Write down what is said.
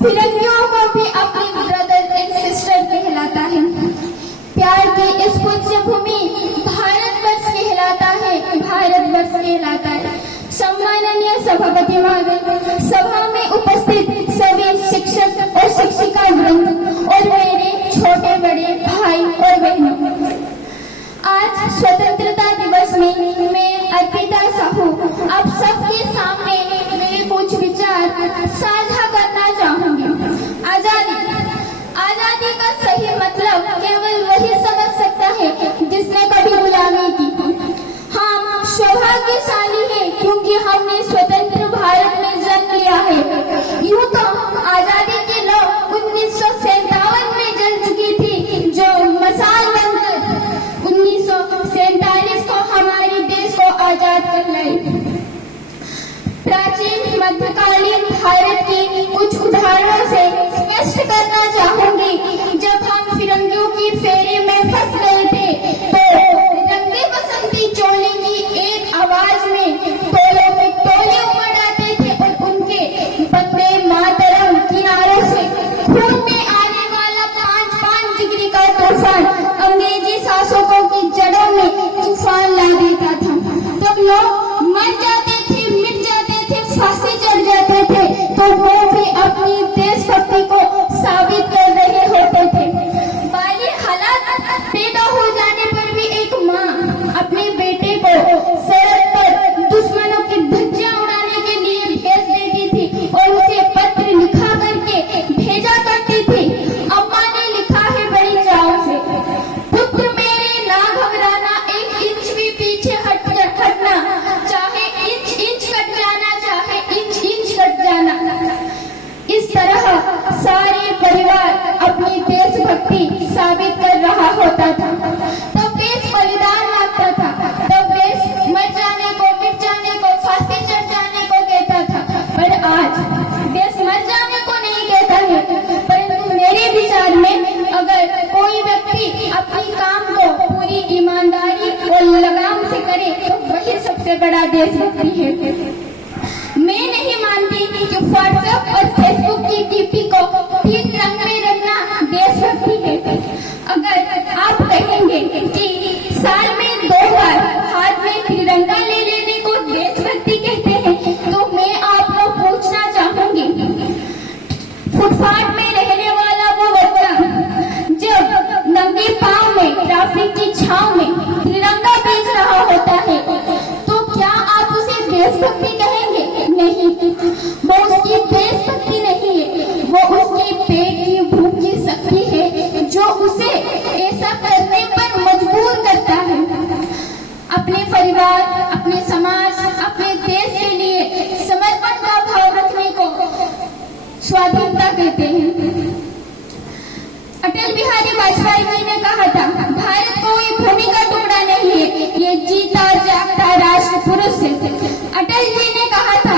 फिरंगियों को भी अपनी ब्रदर एंड सिस्टर कहलाता है। प्यार की इस पूज्य भूमि भारतवर्ष कहलाता है, भारतवर्ष कहलाता है। सम्माननीय सभापति महोदय, सभा में उपस्थित सभी शिक्षक और शिक्षिका वृंद और मेरे छोटे बड़े भाई और बहनों, आज स्वतंत्रता दिवस में मैं अर्पिता साहू आप सबके सामने मेरे कुछ विचार साझा करना चाहूंगी। आजादी का सही मतलब केवल वही समझ सकता है जिसने कभी गुलामी की। हम सौभाग्यशाली हैं क्योंकि हमने स्वतंत्र भारत में जन्म लिया है। यूं तो आजादी की लौ 1957 में जल चुकी थी, जो मसाल बनकर 1947 को हमारे देश को आजाद कर लाई। प्राचीन मध्यकालीन भारत की कुछ उदाहरणों से स्पष्ट करना चाहूंगी। जब हम फिरंगियों की फेरी में फंस गए थे तो रंगे बसंती चोली की एक आवाज में टोलों के टोले उमड़ आते थे और उनके वंदे मातरम किनारों से खून में आने वाला 5-5 डिग्री का तूफान अंग्रेजी शासकों की जड़ों में तूफान ला देता था। तब लोग मर जाते थे, मिट जाते थे, फांसी चढ़ जाते थे, तो वो भी अपनी देशभक्ति को साबित कर रहे होते थे। बालिग हालात पैदा हो जाने पर भी एक माँ अपने बेटे को सड़क पर दुश्मनों की धज्जियां उड़ाने के लिए भेज देती थी और उसे पत्र लिखा करके भेजा करती थी। अम्मा ने लिखा है बड़ी चाव से, पुत्र मेरे ना घबराना, 1 इंच भी पीछे हटना, चाहे इंच कट जाना, चाहे इंच कट जाना। इस तरह सारे परिवार अपनी देशभक्ति साबित कर रहा होता था। तब देश बलिदान मांगता था, तब देश मर जाने को, मिट जाने को, फांसी चढ़ जाने को कहता था। पर आज देश मर जाने को नहीं कहता है, परंतु मेरे विचार में अगर कोई व्यक्ति अपनी काम को पूरी ईमानदारी और लगाम से करे तो वही सबसे बड़ा देशभक्ति है। मैं नहीं मानती कि व्हाट्सएप और फेसबुक की डीपी को ठीक रंग में रखना देशभक्ति है। अगर आप कहेंगे कि साल में 2 बार हाथ में तिरंगा ले लेने को देशभक्ति कहते हैं, तो मैं आपको पूछना चाहूंगी, फुटपाथ में रहने वाला वो बच्चा जब नंगे पांव में ट्रैफिक की छांव में तिरंगा बेच रहा होता है, तो क्या आप उसे देशभक्ति कहेंगे? नहीं, वो उसकी देशभक्ति नहीं है, वो उसके पेट की भूख की शक्ति है जो उसे ऐसा करने पर मजबूर करता है। अपने परिवार, अपने समाज, अपने देश के लिए समर्पण का भाव रखने को स्वाधीनता कहते हैं। अटल बिहारी वाजपेयी जी ने कहा था, भारत कोई भूमि का टुकड़ा नहीं है, ये जीता जागता राष्ट्र पुरुष है। अटल जी ने कहा था,